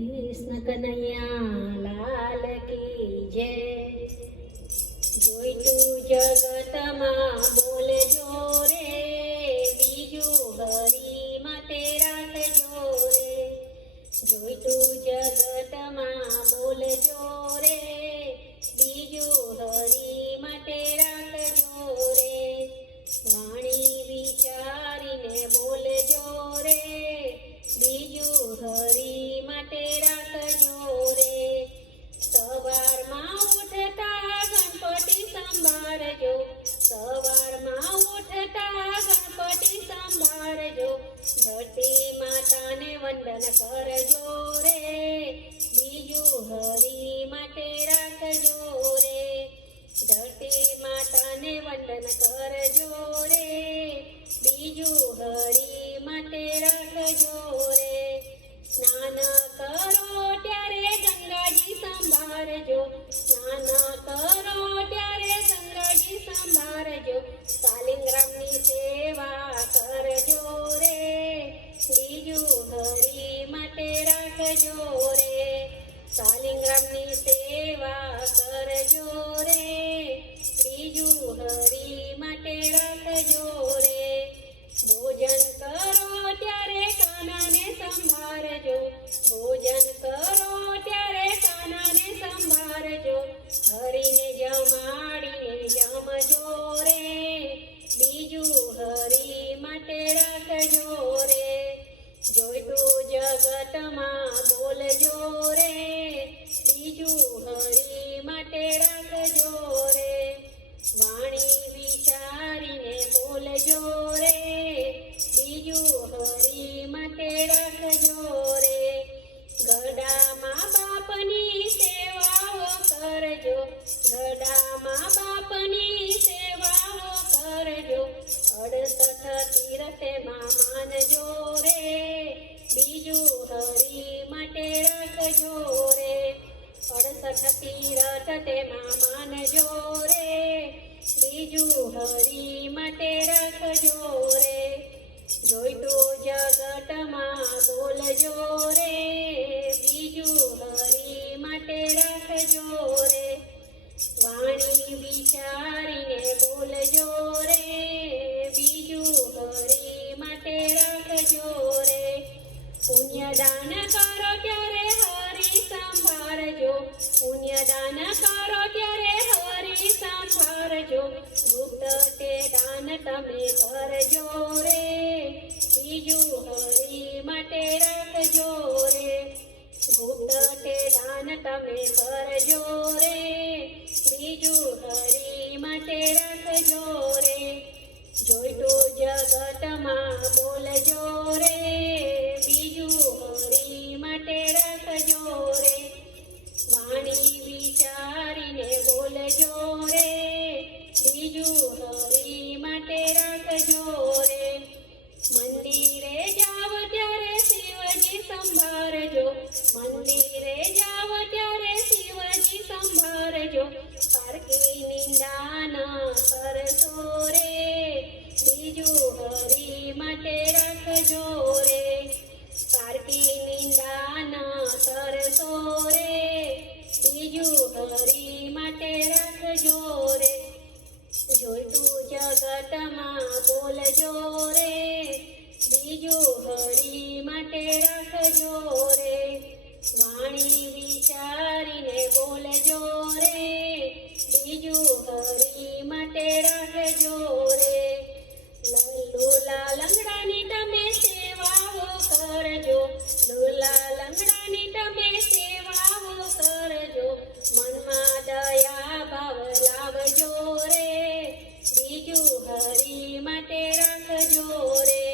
કૃષ્ણ કનૈયા લાલ કી જય. જોઈતું જગતમાં બોલજો રે, બીજું હરી માટે રાખજો રે. જોઈતું જગતમાં બોલજો રે, બીજું હરી માટે રાખજો રે. વાણી વિચારીને બોલજો રે, બીજું હરી માટે રાખજો રે. સવારમાં ઉઠતા ગણપતિ સંભાળજો, સવારમાં ઉઠતા ગણપતિ સંભાળજો. ધરતી માતાને વંદન કરજો રે, બીજું હરી માટે રાખજો રે. ધરતી માતાને વંદન કરજો રે, બીજું હરી માટે રાખજો રે. સ્નાન કરો ત્યારે ગંગાજી સંભાળજો, સ્નાન કરો ત્યારે ગંગાજી સંભાળજો. શાલિગ્રામની સેવા કરજો રે, બીજું હરી માટે રાખજો રે. શાલિગ્રામની સેવા કરજો રે, બીજું હરી માટે રાખજો રે. ભોજન કરો ત્યારે કાનાને સંભાળજો, ભોજન કરો ત્યારે કાનાને સંભાળજો. હરીને જમાડીને જમજો રે, બીજું હરી માટે રાખજો રે. જોઈતું જગતમાં બોલજો રે, બીજું હરી માટે રાખજો રે. વાણી વિચારીને બોલજો રે, બીજું હરી માટે રાખજો રે. ગરડામાં બાપની સેવાઓ કરજો, ગરડામાં બાપની સેવાઓ કરજો. 68 તીર્થમાં માનજો રે, બીજું હરી માટે રાખજો રે. 68 તીર્થ તેમાં માનજો રે, બીજું હરી માટે રાખજો રે. જોઈતું જગતમાં બોલજો રે, બીજું હરી માટે રાખજો રે. વાણી વિચારીને બોલજો રે, બીજું હરી માટે રાખજો રે. પુણ્યદાન કરો ત્યારે હરી સંભાળજો, પુણ્યદાન કરો ત્યારે હરી સંભાળજો. ગુપ્ત તે દાન તમે કરજો રે, બીજું હરી માટે રાખજો રે. ગુપ્ત તે દાન તમે કરજો રે, બીજું હરી માટે રાખજો રે. જોઈતું જગતમાં બોલજો રે, બીજું હરી માટે રાખજો રે. વાણી વિચારીને બોલજો રે, બીજું હરી માટે રાખજો રે. મંદિરે જાવ ત્યારે શિવજી સંભાળજો, મંદિરે જાવ ત્યારે શિવજી સંભાળજો. પારકી નિંદા ન કરશો રે, બીજું હરી માટે રાખજો રે. પારકી નિંદા ન કરશો રે, બીજું હરી માટે રાખજો રે. જોઈતું જગતમાં બોલજો રે, બીજું હરી માટે રાખજો રે. વાણી વિચારીને બોલજો રે, બીજું હરી માટે રાખજો રે. લોલા લંગડાની તમે સેવાઓ કરજો, લોલા લંગડાની તમે સેવાઓ કરજો. મનમાં દયા ભાવ લાવજો રે, બીજું હરી માટે રાખજો રે.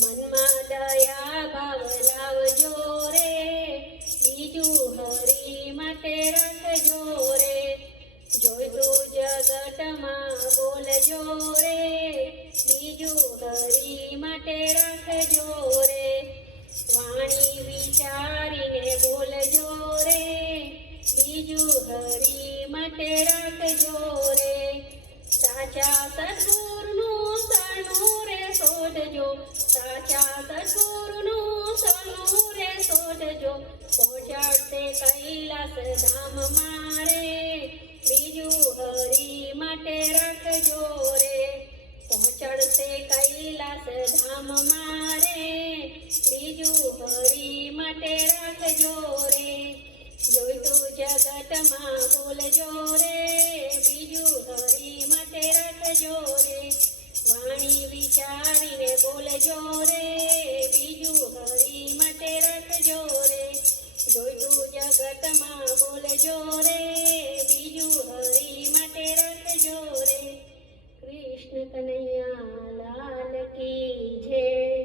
મનમાં દયા ભાવ લાવજો રે, બીજું હરી માટે રાખજો રે. જોઈતું જગતમાં બોલજો રે, બીજું હરી માટે રાખજો રે. વાણી વિચારીને બોલજો રે, બીજું હરી માટે રાખજો રે. સાચા સદગુરુનું શરણું રે સો શોધજો, સાચા સદગુરુનું સનું રે શોધજો. પહોંચાડશે કૈલાસ ધામ મારે, બીજું હરી માટે રાખજો રે. પહોંચાડશે કૈલાસ ધામ મારે, બીજું હરી માટે રાખજો રે. જોઈતું જગતમાં બોલજો રે, બીજું હરી માટે રાખજો રે. વાણી વિચારીને બોલજો રે, બીજું હરી માટે રાખજો રે. જોઈતું જગતમાં બોલજો રે, બીજું હરી માટે રાખજો રે. કૃષ્ણ કનૈયા લાલ કી જય.